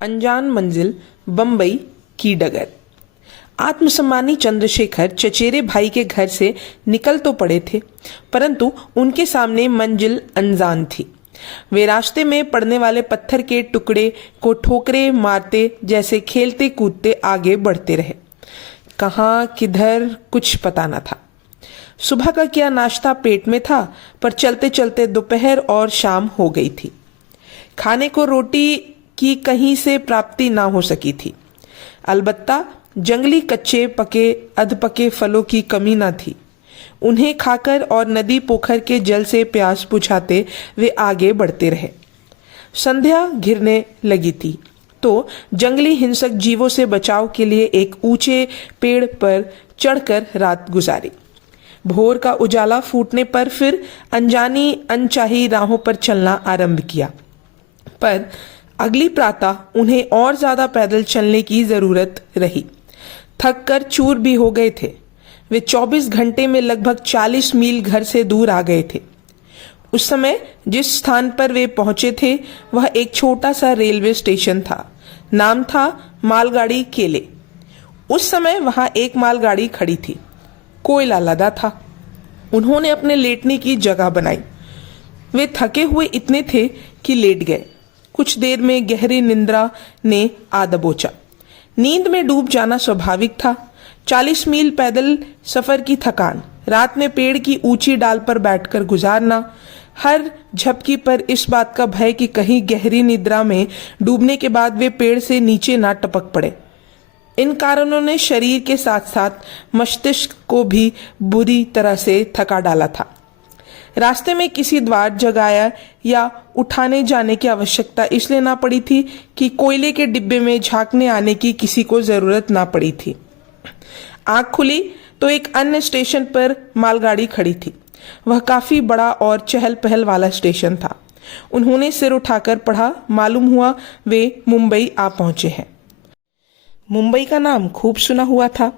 अनजान मंजिल बम्बई की डगर। आत्मसम्मानी चंद्रशेखर चचेरे भाई के घर से निकल तो पड़े थे, परंतु उनके सामने मंजिल अनजान थी। वे रास्ते में पड़ने वाले पत्थर के टुकड़े को ठोकरे मारते जैसे खेलते कूदते आगे बढ़ते रहे। कहाँ किधर कुछ पता न था। सुबह का किया नाश्ता पेट में था, पर चलते चलते दोपहर और शाम हो गई थी। खाने को रोटी की कहीं से प्राप्ति ना हो सकी थी। अलबत्ता जंगली कच्चे पके अधपके फलों की कमी न थी। उन्हें खाकर और नदी पोखर के जल से प्यास बुझाते वे आगे बढ़ते रहे। संध्या घिरने लगी थी तो जंगली हिंसक जीवों से बचाव के लिए एक ऊंचे पेड़ पर चढ़कर रात गुजारी। भोर का उजाला फूटने पर फिर अनजानी अनचाही राहों पर चलना आरंभ किया, पर अगली प्रातः उन्हें और ज्यादा पैदल चलने की जरूरत रही। थक कर चूर भी हो गए थे। वे 24 घंटे में लगभग 40 मील घर से दूर आ गए थे। उस समय जिस स्थान पर वे पहुंचे थे वह एक छोटा सा रेलवे स्टेशन था। नाम था मालगाड़ी केले। उस समय वहां एक मालगाड़ी खड़ी थी। कोयला लदा था। उन्होंने अपने लेटने की जगह बनाई। वे थके हुए इतने थे कि लेट गए। कुछ देर में गहरी निंद्रा ने आ दबोचा। नींद में डूब जाना स्वाभाविक था। 40 मील पैदल सफर की थकान, रात में पेड़ की ऊंची डाल पर बैठकर गुजारना, हर झपकी पर इस बात का भय कि कहीं गहरी निद्रा में डूबने के बाद वे पेड़ से नीचे ना टपक पड़े, इन कारणों ने शरीर के साथ साथ मस्तिष्क को भी बुरी तरह से थका डाला था। रास्ते में किसी द्वार जगाया या उठाने जाने की आवश्यकता इसलिए ना पड़ी थी कि कोयले के डिब्बे में झांकने आने की किसी को जरूरत ना पड़ी थी। आंख खुली तो एक अन्य स्टेशन पर मालगाड़ी खड़ी थी। वह काफी बड़ा और चहल पहल वाला स्टेशन था। उन्होंने सिर उठाकर पढ़ा। मालूम हुआ वे मुंबई आ पहुंचे हैं। मुंबई का नाम खूब सुना हुआ था।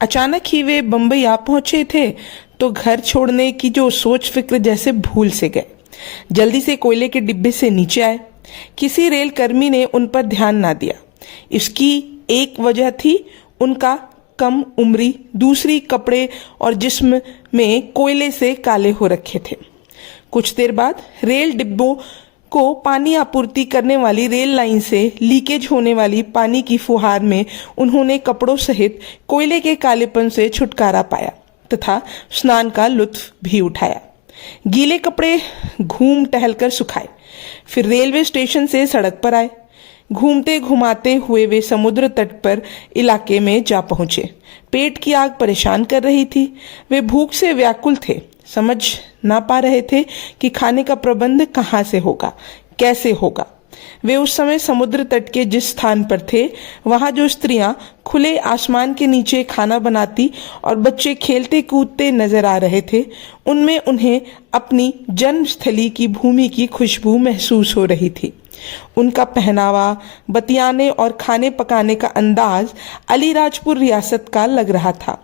अचानक ही वे बम्बई आ पहुंचे थे तो घर छोड़ने की जो सोच फिक्र जैसे भूल से गए। जल्दी से कोयले के डिब्बे से नीचे आए। किसी रेल कर्मी ने उन पर ध्यान ना दिया। इसकी एक वजह थी उनका कम उम्री, दूसरी कपड़े और जिस्म में कोयले से काले हो रखे थे। कुछ देर बाद रेल डिब्बों को पानी आपूर्ति करने वाली रेल लाइन से लीकेज होने वाली पानी की फुहार में उन्होंने कपड़ों सहित कोयले के कालेपन से छुटकारा पाया तथा स्नान का लुत्फ भी उठाया। गीले कपड़े घूम टहलकर सुखाए। फिर रेलवे स्टेशन से सड़क पर आए। घूमते घुमाते हुए वे समुद्र तट पर इलाके में जा पहुंचे। पेट की आग परेशान कर रही थी। वे भूख से व्याकुल थे। समझ ना पा रहे थे कि खाने का प्रबंध कहाँ से होगा, कैसे होगा। वे उस समय समुद्र तट के जिस स्थान पर थे वहां जो स्त्रियां खुले आसमान के नीचे खाना बनाती और बच्चे खेलते कूदते नजर आ रहे थे, उनमें उन्हें अपनी जन्मस्थली की भूमि की खुशबू महसूस हो रही थी। उनका पहनावा, बतियाने और खाने पकाने का अंदाज अलीराजपुर रियासत का लग रहा था।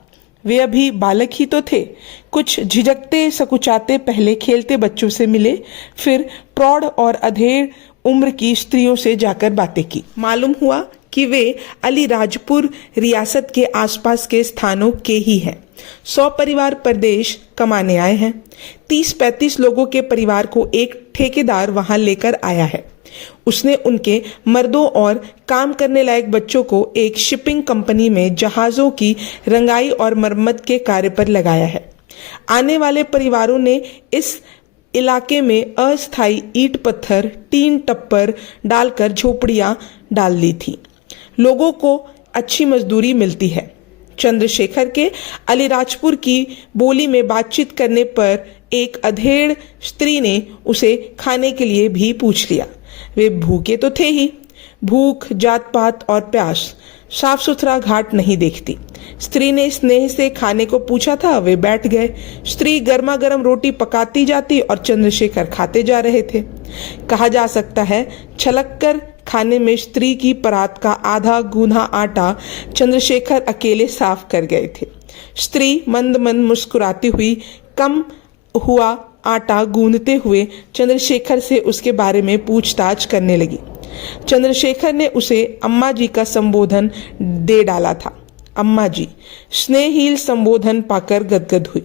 वे अभी बालक ही तो थे। कुछ झिझकते सकुचाते पहले खेलते बच्चों से मिले, फिर प्रौढ़ और अधेड़ उम्र की स्त्रियों से जाकर बातें की। मालूम हुआ कि वे अलीराजपुर रियासत के आसपास के स्थानों के ही हैं। 100 परिवार परदेश कमाने आए हैं। 30-35 लोगों के परिवार को एक ठेकेदार वहां लेकर आया है। उसने उनके मर्दों और काम करने लायक बच्चों को एक शिपिंग कंपनी में जहाजों की रंगाई और मरम्मत के कार्य पर लगाया है। आने वाले परिवारों ने इस इलाके में अस्थायी ईंट पत्थर, टीन टप्पर डालकर झोपड़ियां डाल ली थी। लोगों को अच्छी मजदूरी मिलती है। चंद्रशेखर के अलीराजपुर की बोली में बातचीत करने पर एक अधेड़ स्त्री ने उसे खाने के लिए भी पूछ लिया। वे भूखे तो थे ही। भूख, जात पात और प्यास साफ सुथरा घाट नहीं देखती। स्त्री ने स्नेह से खाने को पूछा था। वे बैठ गए। स्त्री गर्मा गर्म रोटी पकाती जाती और चंद्रशेखर खाते जा रहे थे। कहा जा सकता है छलक कर खाने में स्त्री की परात का आधा गूंधा आटा चंद्रशेखर अकेले साफ कर गए थे। स्त्री मंद मंद मुस्कुराती हुई कम हुआ आटा गूंदते हुए चंद्रशेखर से उसके बारे में पूछताछ करने लगी। चंद्रशेखर ने उसे अम्मा जी का संबोधन दे डाला था। अम्मा जी, स्नेहहीन संबोधन पाकर गदगद हुई।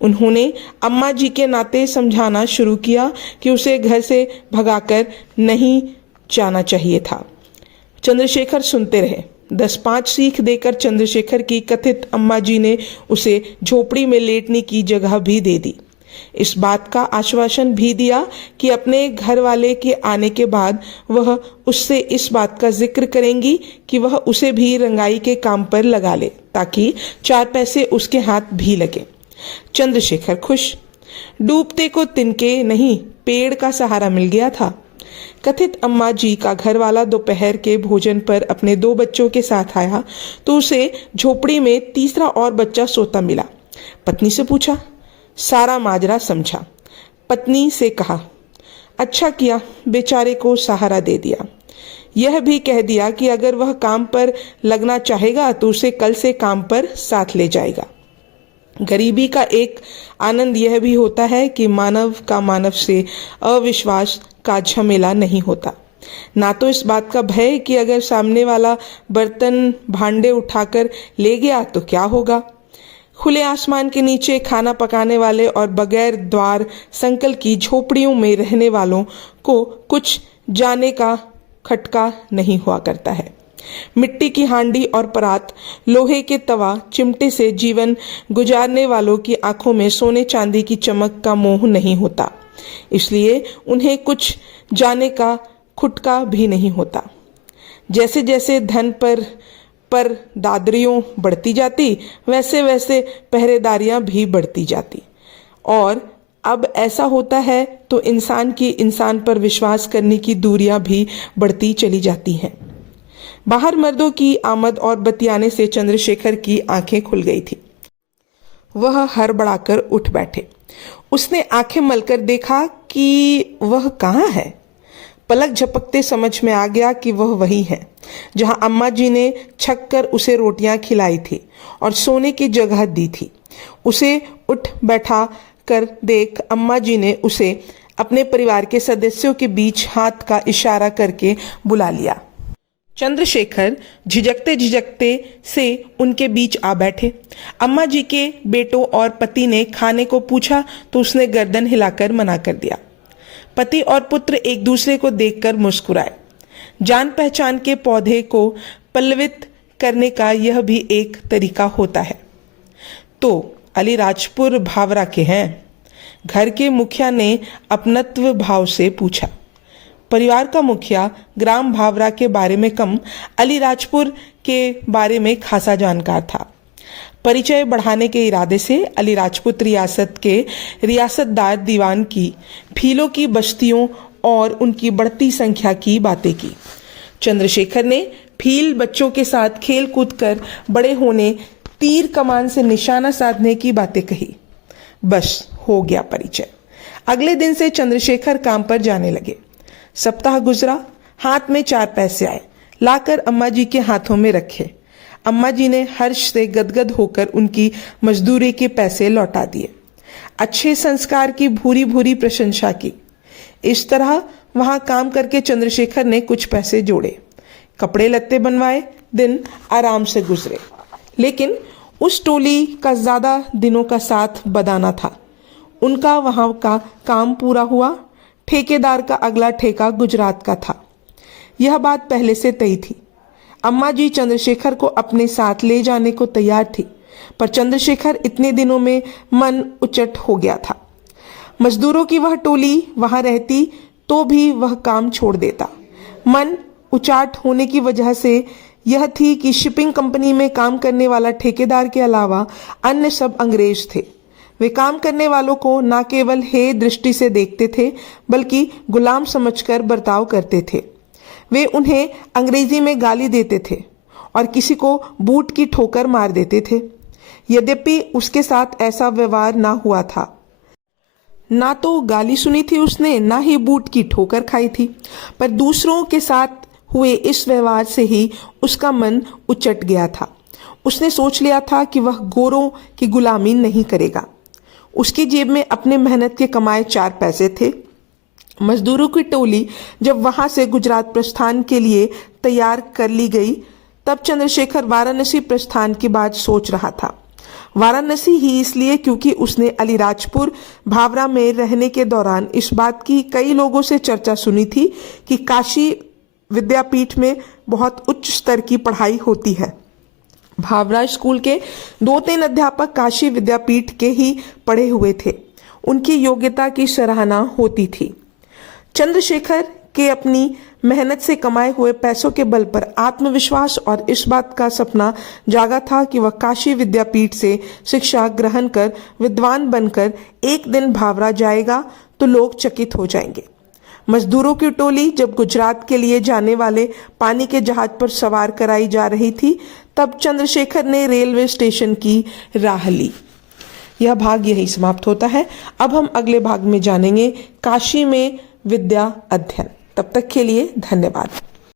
उन्होंने अम्मा जी के नाते समझाना शुरू किया कि उसे घर से भगाकर नहीं जाना चाहिए था। चंद्रशेखर सुनते रहे। 10-5 सीख देकर चंद्रशेखर की कथित अम्मा जी ने उसे झोपड़ी में लेटने की जगह भी दे दी। इस बात का आश्वासन भी दिया कि अपने घर वाले के आने के बाद वह उससे इस बात का जिक्र करेंगी कि वह उसे भी रंगाई के काम पर लगा ले, ताकि 4 पैसे उसके हाथ भी लगे। चंद्रशेखर खुश। डूबते को तिनके नहीं, पेड़ का सहारा मिल गया था। कथित अम्मा जी का घर वाला दोपहर के भोजन पर अपने 2 बच्चों के साथ आया तो उसे झोपड़ी में तीसरा और बच्चा सोता मिला। पत्नी से पूछा, सारा माजरा समझा। पत्नी से कहा, अच्छा किया, बेचारे को सहारा दे दिया। यह भी कह दिया कि अगर वह काम पर लगना चाहेगा तो उसे कल से काम पर साथ ले जाएगा। गरीबी का एक आनंद यह भी होता है कि मानव का मानव से अविश्वास का झमेला नहीं होता। ना तो इस बात का भय कि अगर सामने वाला बर्तन भांडे उठाकर ले गया तो क्या होगा। खुले आसमान के नीचे खाना पकाने वाले और बगैर द्वार संकल की झोपड़ियों में रहने वालों को कुछ जाने का खटका नहीं हुआ करता है। मिट्टी की हांडी और परात, लोहे के तवा, चिमटे से जीवन गुजारने वालों की आंखों में सोने चांदी की चमक का मोह नहीं होता, इसलिए उन्हें कुछ जाने का खुटका भी नहीं होता। जैसे जैसे धन पर दादरियों बढ़ती जाती, वैसे वैसे पहरेदारियां भी बढ़ती जाती, और अब ऐसा होता है तो इंसान की इंसान पर विश्वास करने की दूरियां भी बढ़ती चली जाती हैं। बाहर मर्दों की आमद और बतियाने से चंद्रशेखर की आंखें खुल गई थी। वह हड़बड़ाकर उठ बैठे। उसने आंखें मलकर देखा कि वह कहाँ है। पलक झपकते समझ में आ गया कि वह वही है जहां अम्मा जी ने छक कर उसे रोटियां खिलाई थी और सोने की जगह दी थी। उसे उठ बैठा कर देख अम्मा जी ने उसे अपने परिवार के सदस्यों के बीच हाथ का इशारा करके बुला लिया। चंद्रशेखर झिझकते झिझकते से उनके बीच आ बैठे। अम्मा जी के बेटों और पति ने खाने को पूछा तो उसने गर्दन हिलाकर मना कर दिया। पति और पुत्र एक दूसरे को देखकर मुस्कुराए। जान पहचान के पौधे को पल्लवित करने का यह भी एक तरीका होता है। तो अलीराजपुर भावरा के हैं? घर के मुखिया ने अपनत्व भाव से पूछा। परिवार का मुखिया ग्राम भावरा के बारे में कम, अलीराजपुर के बारे में खासा जानकार था। परिचय बढ़ाने के इरादे से अलीराजपुर रियासत के रियासतदार दीवान की फीलों की बस्तियों और उनकी बढ़ती संख्या की बातें की। चंद्रशेखर ने फील बच्चों के साथ खेल कूद कर बड़े होने, तीर कमान से निशाना साधने की बातें कही। बस हो गया परिचय। अगले दिन से चंद्रशेखर काम पर जाने लगे। सप्ताह गुजरा, हाथ में 4 पैसे आए, लाकर अम्मा जी के हाथों में रखे। अम्मा जी ने हर्ष से गदगद होकर उनकी मजदूरी के पैसे लौटा दिए। अच्छे संस्कार की भूरी भूरी प्रशंसा की। इस तरह वहां काम करके चंद्रशेखर ने कुछ पैसे जोड़े, कपड़े लत्ते बनवाए, दिन आराम से गुजरे। लेकिन उस टोली का ज्यादा दिनों का साथ बदाना था। उनका वहां का काम पूरा हुआ। ठेकेदार का अगला ठेका गुजरात का था। यह बात पहले से तय थी। अम्मा जी चंद्रशेखर को अपने साथ ले जाने को तैयार थी, पर चंद्रशेखर इतने दिनों में मन उचट हो गया था। मजदूरों की वह टोली वहां रहती तो भी वह काम छोड़ देता। मन उचाट होने की वजह से यह थी कि शिपिंग कंपनी में काम करने वाला ठेकेदार के अलावा अन्य सब अंग्रेज थे। वे काम करने वालों को न केवल हे दृष्टि से देखते थे, बल्कि गुलाम समझकर बर्ताव करते थे। वे उन्हें अंग्रेजी में गाली देते थे और किसी को बूट की ठोकर मार देते थे। यद्यपि उसके साथ ऐसा व्यवहार ना हुआ था। ना तो गाली सुनी थी उसने, ना ही बूट की ठोकर खाई थी, पर दूसरों के साथ हुए इस व्यवहार से ही उसका मन उचट गया था। उसने सोच लिया था कि वह गोरों की गुलामी नहीं करेगा। उसकी जेब में अपने मेहनत के कमाए 4 पैसे थे। मजदूरों की टोली जब वहां से गुजरात प्रस्थान के लिए तैयार कर ली गई, तब चंद्रशेखर वाराणसी प्रस्थान की बात सोच रहा था। वाराणसी ही इसलिए क्योंकि उसने अलीराजपुर भावरा में रहने के दौरान इस बात की कई लोगों से चर्चा सुनी थी कि काशी विद्यापीठ में बहुत उच्च स्तर की पढ़ाई होती है। भावरा स्कूल के 2-3 अध्यापक काशी विद्यापीठ के ही पढ़े हुए थे, उनकी योग्यता की सराहना होती थी। चंद्रशेखर के अपनी मेहनत से कमाए हुए पैसों के बल पर आत्मविश्वास और इस बात का सपना जागा था कि वह काशी विद्यापीठ से शिक्षा ग्रहण कर विद्वान बनकर एक दिन भावरा जाएगा तो लोग चकित हो जाएंगे। मजदूरों की टोली जब गुजरात के लिए जाने वाले पानी के जहाज पर सवार कराई जा रही थी, तब चंद्रशेखर ने रेलवे स्टेशन की राह ली। यह भाग यही समाप्त होता है। अब हम अगले भाग में जानेंगे काशी में विद्या अध्ययन। तब तक के लिए धन्यवाद।